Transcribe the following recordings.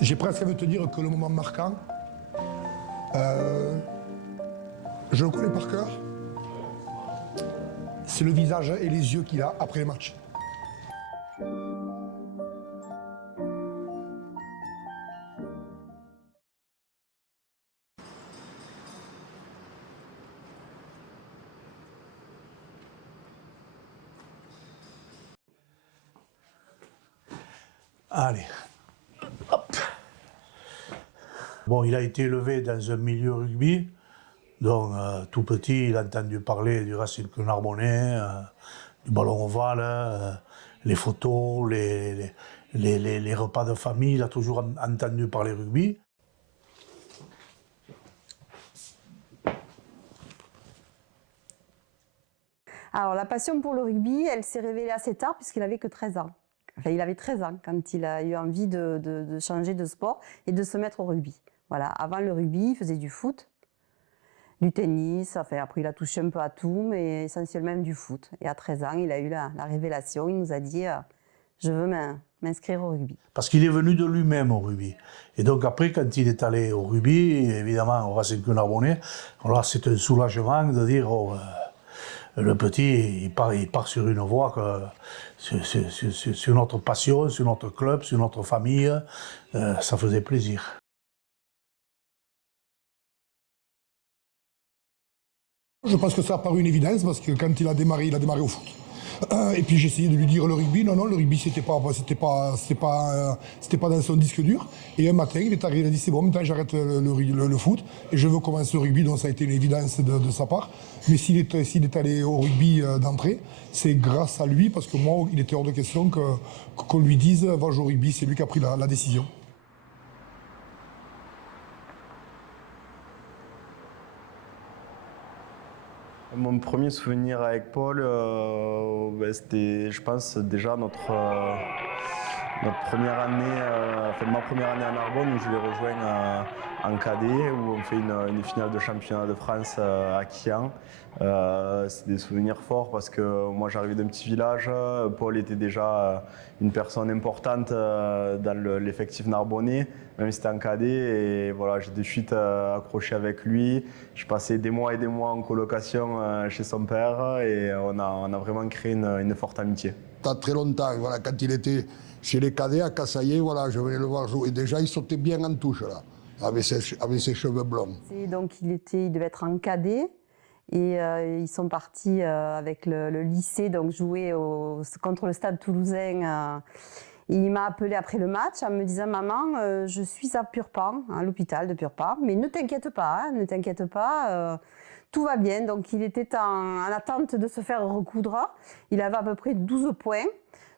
J'ai presque envie de te dire que le moment marquant, je le connais par cœur, c'est le visage et les yeux qu'il a après le match. Allez, hop. Bon, il a été élevé dans un milieu rugby, donc tout petit, il a entendu parler du Racing Club Narbonnais, du ballon ovale, les photos, les repas de famille, il a toujours entendu parler rugby. Alors la passion pour le rugby, elle s'est révélée assez tard puisqu'il n'avait que 13 ans. Enfin, il avait 13 ans quand il a eu envie de changer de sport et de se mettre au rugby. Voilà. Avant le rugby, il faisait du foot, du tennis, enfin, après il a touché un peu à tout, mais essentiellement du foot. Et à 13 ans, il a eu la révélation, il nous a dit je veux m'inscrire au rugby. Parce qu'il est venu de lui-même au rugby. Et donc après, quand il est allé au rugby, évidemment, au Racing Club Narbonnais, alors c'est un soulagement de dire le petit, il part sur une voie que c'est notre passion, c'est notre club, c'est notre famille. Ça faisait plaisir. Je pense que ça a paru une évidence parce que quand il a démarré au foot. Et puis j'ai essayé de lui dire le rugby. Non, le rugby c'était pas dans son disque dur. Et un matin il est arrivé, il a dit c'est bon, maintenant j'arrête le foot et je veux commencer le rugby. Donc ça a été une évidence de sa part. Mais s'il est allé au rugby d'entrée, c'est grâce à lui parce que moi il était hors de question qu'on lui dise va jouer au rugby. C'est lui qui a pris la décision. Mon premier souvenir avec Paul, c'était, je pense, déjà notre première année, ma première année à Narbonne où je l'ai rejoint en cadet, où on fait une finale de championnat de France à Quillan. C'est des souvenirs forts parce que moi j'arrivais d'un petit village, Paul était déjà une personne importante dans l'effectif narbonnais, même si c'était en cadet, et voilà, j'ai de suite accroché avec lui. Je passais des mois et des mois en colocation chez son père et on a vraiment créé une forte amitié. T'as très longtemps, voilà, quand il était chez les cadets à Cassaillet, voilà, je venais le voir jouer. Et déjà, il sautait bien en touche, là, avec ses cheveux blonds. Donc il devait être en cadet. Et ils sont partis avec le lycée, donc jouer contre le Stade Toulousain. Il m'a appelé après le match en me disant « Maman, je suis à Purpan, à l'hôpital de Purpan, mais ne t'inquiète pas, hein, ne t'inquiète pas, tout va bien. » Donc il était en attente de se faire recoudre. Il avait à peu près 12 points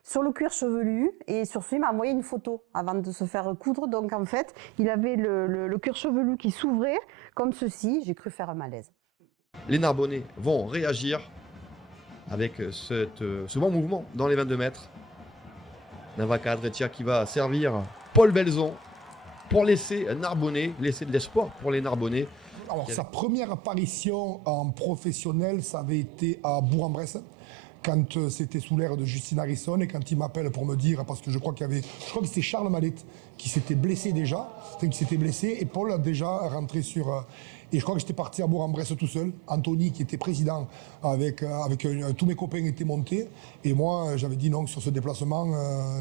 sur le cuir chevelu et sur ce, il m'a envoyé une photo avant de se faire recoudre. Donc en fait, il avait le cuir chevelu qui s'ouvrait comme ceci. J'ai cru faire un malaise. Les Narbonnais vont réagir avec ce bon mouvement dans les 22 mètres. Navaka Adretia qui va servir Paul Belzon pour laisser Narbonnais, laisser de l'espoir pour les Narbonnais. Alors sa première apparition en professionnel, ça avait été à Bourg-en-Bresse, quand c'était sous l'ère de Justine Harrison et quand il m'appelle pour me dire, parce que je crois que c'était Charles Mallette qui s'était blessé déjà, et Paul a déjà rentré sur... Et je crois que j'étais parti à Bourg-en-Bresse tout seul. Anthony, qui était président, avec tous mes copains étaient montés. Et moi, j'avais dit non, sur ce déplacement,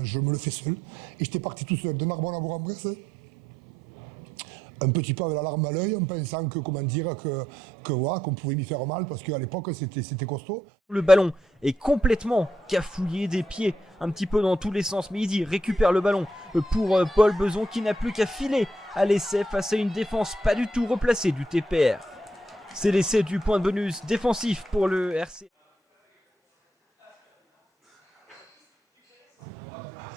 je me le fais seul. Et j'étais parti tout seul de Narbonne à Bourg-en-Bresse. Un petit peu avec la larme à l'œil, en pensant qu'on pouvait m'y faire mal, parce qu'à l'époque, c'était costaud. Le ballon est complètement cafouillé des pieds, un petit peu dans tous les sens. Mais il récupère le ballon pour Paul Belzon qui n'a plus qu'à filer à l'essai face à une défense pas du tout replacée du TPR. C'est l'essai du point de bonus défensif pour le RC.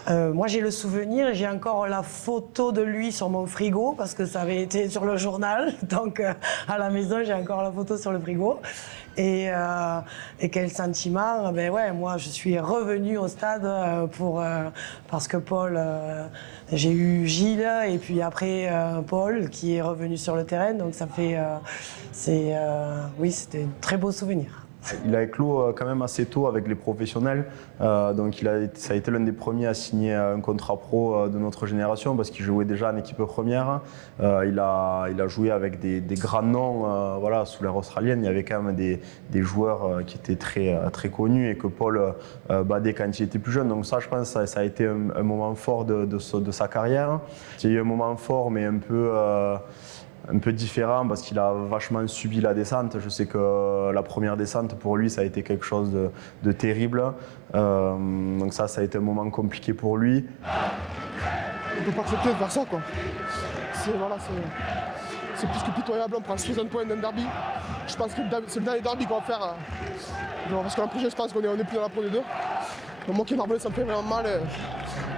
Moi j'ai le souvenir, j'ai encore la photo de lui sur mon frigo parce que ça avait été sur le journal, donc à la maison j'ai encore la photo sur le frigo. Et quel sentiment, ben ouais, moi je suis revenue au stade parce que Paul, j'ai eu Gilles et puis après Paul qui est revenu sur le terrain, donc ça fait, oui c'était un très beau souvenir. Il a éclos quand même assez tôt avec les professionnels, donc ça a été l'un des premiers à signer un contrat pro de notre génération parce qu'il jouait déjà en équipe première. Il a joué avec des grands noms voilà, sous l'ère australienne. Il y avait quand même des joueurs qui étaient très connus et que Paul badait quand il était plus jeune. Donc ça, je pense que ça a été un moment fort de sa carrière. Il y a eu un moment fort mais un peu différent parce qu'il a vachement subi la descente. Je sais que la première descente pour lui ça a été quelque chose de terrible. Donc ça a été un moment compliqué pour lui. On ne peut pas accepter de faire ça quoi. C'est plus que pitoyable, on prend 60 points d'un derby. Je pense que c'est le dernier derby qu'on va faire. Parce que l'an prochain je pense qu'on est plus dans la Pro D2. Donc moi qui ai Narbonne ça me fait vraiment mal.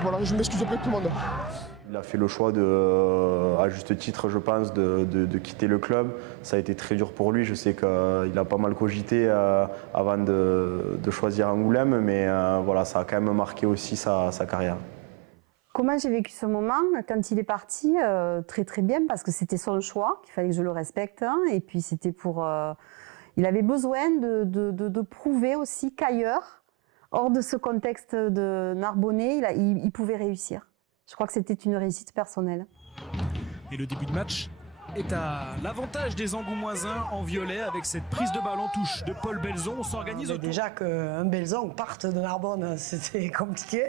Voilà, je m'excuse auprès de tout le monde. Il a fait le choix, à juste titre, je pense, de quitter le club. Ça a été très dur pour lui. Je sais qu'il a pas mal cogité avant de choisir Angoulême, mais voilà, ça a quand même marqué aussi sa carrière. Comment j'ai vécu ce moment? Quand il est parti, très bien, parce que c'était son choix, qu'il fallait que je le respecte. Et puis c'était il avait besoin de prouver aussi qu'ailleurs, hors de ce contexte de Narbonnais, il pouvait réussir. Je crois que c'était une réussite personnelle. Et le début de match est à l'avantage des Angoumoisins en violet avec cette prise de balle en touche de Paul Belzon. On s'organise autour. Déjà qu'un Belzon parte de Narbonne, c'était compliqué.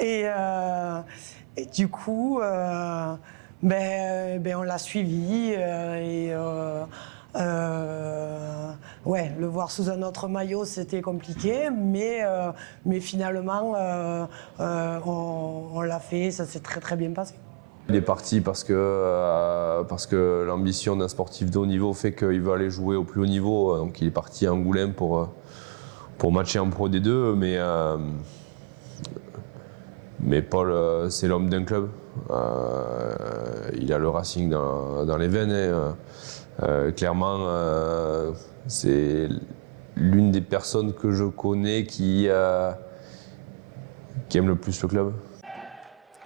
Et du coup, on l'a suivi. Le voir sous un autre maillot, c'était compliqué, mais finalement, on l'a fait, ça s'est très bien passé. Il est parti parce que l'ambition d'un sportif de haut niveau fait qu'il veut aller jouer au plus haut niveau. Donc il est parti à Angoulême pour matcher en Pro D2, mais Paul, c'est l'homme d'un club. Il a le Racing dans les veines. Clairement, c'est l'une des personnes que je connais qui aime le plus le club.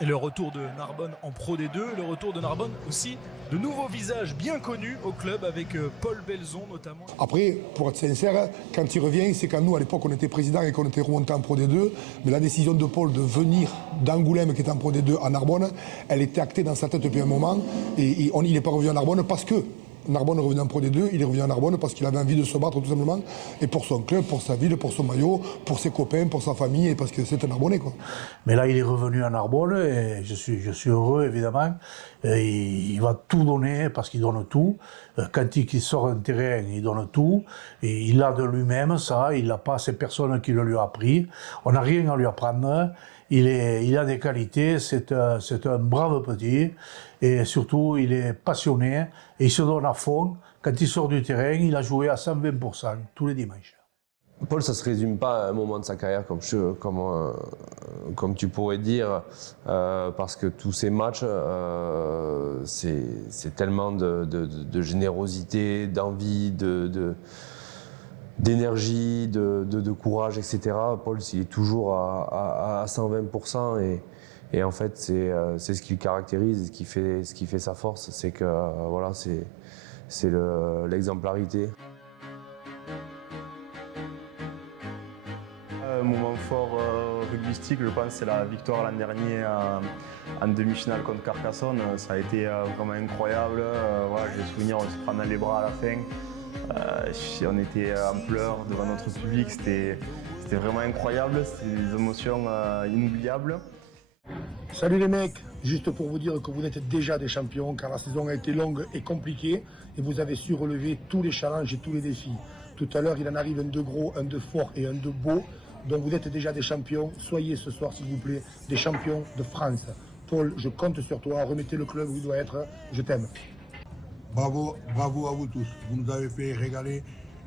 Et le retour de Narbonne en Pro D2, le retour de Narbonne aussi, de nouveaux visages bien connus au club avec Paul Belzon notamment. Après, pour être sincère, quand il revient, c'est quand nous, à l'époque, on était président et qu'on était remonté en Pro D2, mais la décision de Paul de venir d'Angoulême, qui était en Pro D2, à Narbonne, elle était actée dans sa tête depuis un moment, et il n'est pas revenu à Narbonne parce que Narbonne est revenu en Pro D2, il est revenu à Narbonne parce qu'il avait envie de se battre tout simplement, et pour son club, pour sa ville, pour son maillot, pour ses copains, pour sa famille, et parce que c'est un Narbonnais, quoi. Mais là, il est revenu à Narbonne, et je suis heureux, évidemment. Il va tout donner, parce qu'il donne tout. Quand il sort d'un terrain, il donne tout. Et il a de lui-même, ça, il n'a pas ces personnes qui le lui ont appris. On n'a rien à lui apprendre. Il a des qualités, c'est un brave petit, et surtout il est passionné, et il se donne à fond. Quand il sort du terrain, il a joué à 120% tous les dimanches. Paul, ça ne se résume pas à un moment de sa carrière, comme tu pourrais dire, parce que tous ces matchs, c'est tellement de générosité, d'envie, d'énergie, de courage, etc. Paul, il est toujours à 120%, et en fait, c'est ce qui le caractérise, ce qui fait sa force, c'est que voilà, c'est l'exemplarité. Un moment fort rugbystique, je pense, c'est la victoire l'an dernier en demi-finale contre Carcassonne. Ça a été vraiment incroyable. Voilà, j'ai le souvenir, on se prend dans les bras à la fin. On était en pleurs devant notre public, c'était vraiment incroyable, c'était des émotions inoubliables. Salut les mecs, juste pour vous dire que vous êtes déjà des champions, car la saison a été longue et compliquée, et vous avez su relever tous les challenges et tous les défis. Tout à l'heure, il en arrive un de gros, un de fort et un de beau, donc vous êtes déjà des champions. Soyez ce soir, s'il vous plaît, des champions de France. Paul, je compte sur toi, remettez le club où il doit être, je t'aime. Bravo à vous tous. Vous nous avez fait régaler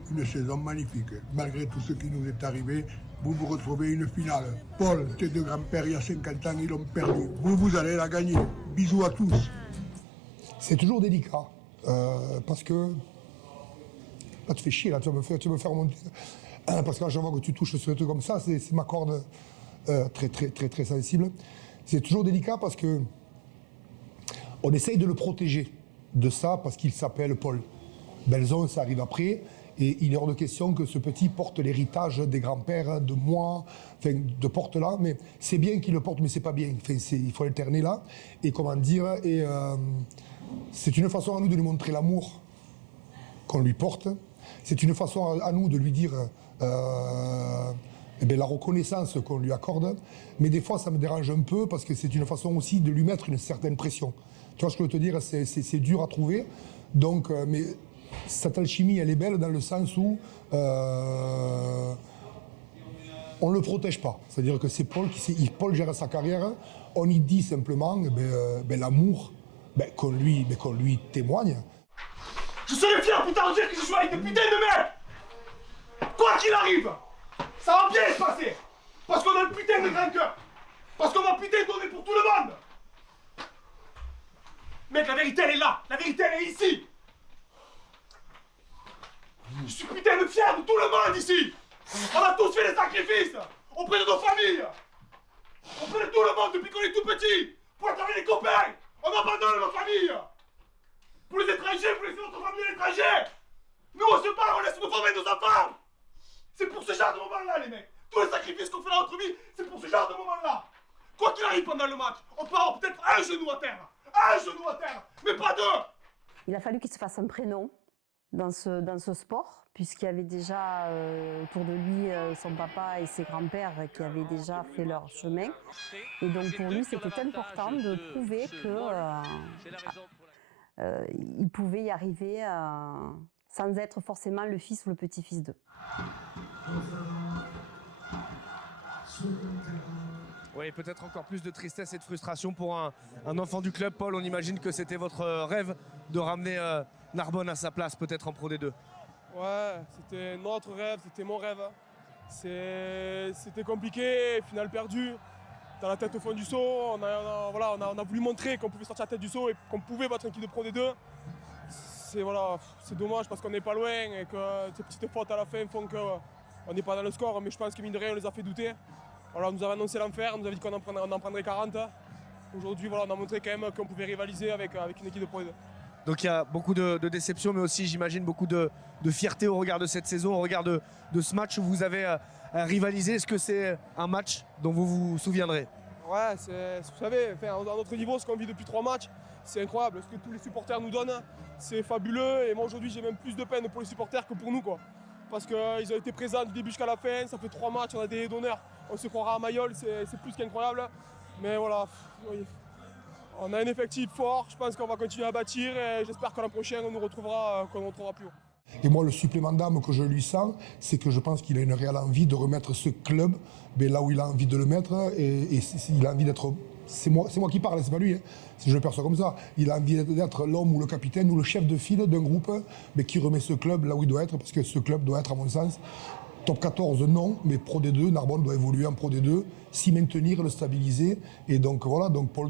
une saison magnifique. Malgré tout ce qui nous est arrivé, vous vous retrouvez une finale. Paul, tes deux grands-pères, il y a 50 ans, ils l'ont perdu. Vous allez la gagner. Bisous à tous. C'est toujours délicat, parce que là tu fais chier, là tu vas me faire monter. Parce que là je vois que tu touches ce truc comme ça, c'est ma corde très sensible. C'est toujours délicat parce que on essaye de le protéger de ça parce qu'il s'appelle Paul. Belzon, ça arrive après, Et il est hors de question que ce petit porte l'héritage des grands-pères, de moi, enfin, de porte là. Mais c'est bien qu'il le porte, mais c'est pas bien. Enfin, il faut alterner là. Et comment dire, c'est une façon à nous de lui montrer l'amour qu'on lui porte. C'est une façon à nous de lui dire la reconnaissance qu'on lui accorde. Mais des fois, ça me dérange un peu parce que c'est une façon aussi de lui mettre une certaine pression. Tu vois ce que je veux te dire, c'est dur à trouver. Donc, mais cette alchimie, elle est belle dans le sens où on ne le protège pas. C'est-à-dire que c'est Paul Paul gère sa carrière. On y dit simplement l'amour qu'on lui témoigne. Je serais fier putain de dire que je joue avec des putains de mecs. Quoi qu'il arrive, ça va bien se passer. Parce qu'on a le putain de grand cœur. Parce qu'on va putain donner pour tout le monde. Mec, la vérité elle est là. La vérité elle est ici. Je suis putain de fier de tout le monde ici. On a tous fait des sacrifices auprès de nos familles. Auprès de tout le monde depuis qu'on est tout petit. Pour attraper les copains. On abandonne nos familles. Pour les étrangers, pour laisser notre famille à l'étranger. Nous on se barre, on laisse nos femmes et nos enfants. C'est pour ce genre de moment-là les mecs. Tous les sacrifices qu'on fait dans notre vie, c'est pour ce genre de moment-là. Quoi qu'il arrive pendant le match, on peut avoir peut-être un genou à terre. Un genou à terre, mais pas deux. Il a fallu qu'il se fasse un prénom dans ce sport, puisqu'il y avait déjà autour de lui son papa et ses grands-pères qui avaient déjà fait leur chemin. Et donc pour lui, c'était important de prouver qu'il pouvait y arriver sans être forcément le fils ou le petit-fils d'eux. Oui, peut-être encore plus de tristesse et de frustration pour un enfant du club. Paul, on imagine que c'était votre rêve de ramener Narbonne à sa place, peut-être en Pro D2. Ouais, c'était notre rêve, c'était mon rêve. C'était compliqué, finale perdue. Dans la tête au fond du seau, on a voulu montrer qu'on pouvait sortir la tête du seau et qu'on pouvait battre une équipe de Pro D2. C'est dommage parce qu'on n'est pas loin et que ces petites fautes à la fin font qu'on n'est pas dans le score, mais je pense que mine de rien, on les a fait douter. Voilà, on nous avait annoncé l'enfer, on nous avait dit qu'on en prendrait 40. Aujourd'hui, voilà, on a montré quand même qu'on pouvait rivaliser avec une équipe de Pro D2. Donc il y a beaucoup de déception, mais aussi, j'imagine, beaucoup de fierté au regard de cette saison, au regard de ce match où vous avez rivalisé. Est-ce que c'est un match dont vous vous souviendrez? Ouais, vous savez, à notre niveau, ce qu'on vit depuis 3 matchs, c'est incroyable. Ce que tous les supporters nous donnent, c'est fabuleux. Et moi, aujourd'hui, j'ai même plus de peine pour les supporters que pour nous, quoi. Parce qu'ils ont été présents du début jusqu'à la fin. Ça fait 3 matchs, on a des d'honneur. On se croira à Mayol, c'est plus qu'incroyable. Mais voilà, oui. On a un effectif fort. Je pense qu'on va continuer à bâtir. Et j'espère que l'an prochain, on nous retrouvera plus haut. Et moi, le supplément d'âme que je lui sens, c'est que je pense qu'il a une réelle envie de remettre ce club là où il a envie de le mettre. Et il a envie d'être... C'est moi qui parle, c'est pas lui. Hein. Je le perçois comme ça. Il a envie d'être l'homme ou le capitaine ou le chef de file d'un groupe, mais qui remet ce club là où il doit être, parce que ce club doit être, à mon sens, top 14, non, mais Pro D2. Narbonne doit évoluer en Pro D2, s'y maintenir, le stabiliser. Et donc voilà, donc Paul,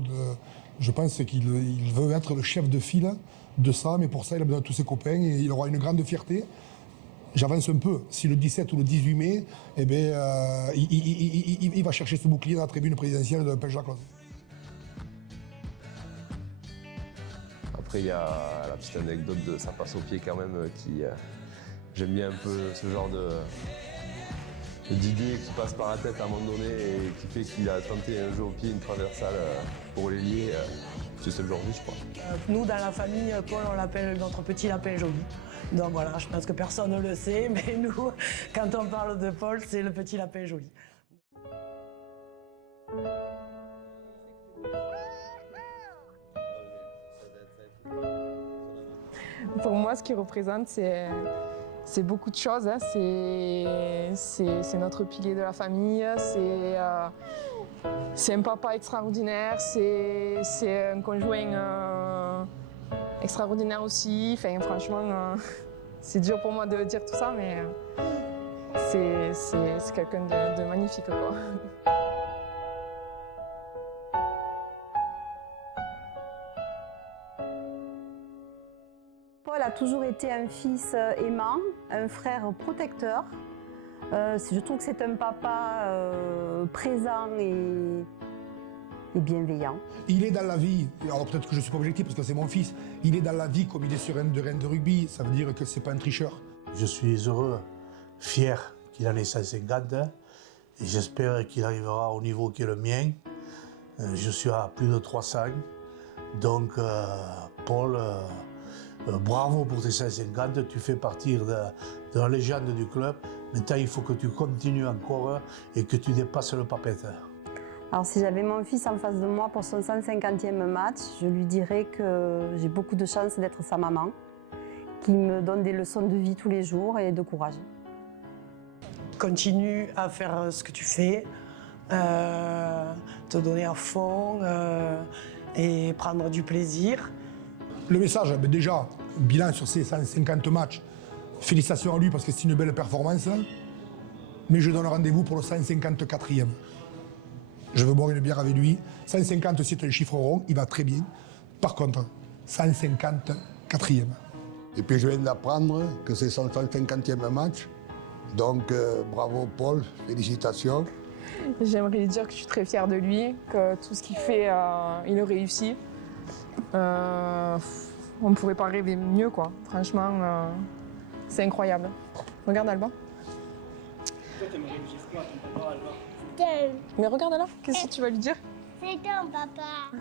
je pense qu'il veut être le chef de file de ça, mais pour ça, il a besoin de tous ses copains et il aura une grande fierté. J'avance un peu. Si le 17 ou le 18 mai, il va chercher ce bouclier dans la tribune présidentielle de Pêche-Jacques. Après, il y a la petite anecdote de sa passe au pied quand même qui... J'aime bien un peu ce genre d'idée qui passe par la tête à un moment donné et qui fait qu'il a tenté un jeu au pied, une traversale pour l'ailier. C'est celle d'aujourd'hui, je crois. Nous, dans la famille, Paul, on l'appelle notre petit lapin joli. Donc voilà, je pense que personne ne le sait, mais nous, quand on parle de Paul, c'est le petit lapin joli. Pour moi, ce qu'il représente, c'est beaucoup de choses. Hein. C'est notre pilier de la famille, c'est un papa extraordinaire, c'est un conjoint extraordinaire aussi. Enfin, franchement, c'est dur pour moi de dire tout ça, mais c'est quelqu'un de magnifique, quoi. Paul a toujours été un fils aimant, un frère protecteur. Je trouve que c'est un papa présent et bienveillant. Il est dans la vie, alors peut-être que je ne suis pas objectif parce que c'est mon fils, il est dans la vie comme il est sur un terrain de rugby, ça veut dire que c'est pas un tricheur. Je suis heureux, fier qu'il en ait 150 et j'espère qu'il arrivera au niveau qui est le mien. Je suis à plus de 300. Donc, Paul, bravo pour tes 150. Tu fais partie de la légende du club. Maintenant, il faut que tu continues encore et que tu dépasses le papette. Alors si j'avais mon fils en face de moi pour son 150e match, je lui dirais que j'ai beaucoup de chance d'être sa maman, qui me donne des leçons de vie tous les jours et de courage. Continue à faire ce que tu fais, te donner à fond et prendre du plaisir. Le message, déjà, bilan sur ces 150 matchs. Félicitations à lui parce que c'est une belle performance. Mais je donne rendez-vous pour le 154e. Je veux boire une bière avec lui. 150, c'est un chiffre rond, il va très bien. Par contre, 154e. Et puis je viens d'apprendre que c'est son 150e match. Donc bravo Paul, félicitations. J'aimerais lui dire que je suis très fière de lui, que tout ce qu'il fait, il le réussit. On ne pourrait pas rêver mieux, quoi. Franchement, c'est incroyable. Regarde Alba. Toi, t'aimerais lui dire quoi à ton papa, Alba? Mais regarde alors, qu'est-ce que tu vas lui dire? C'est ton papa.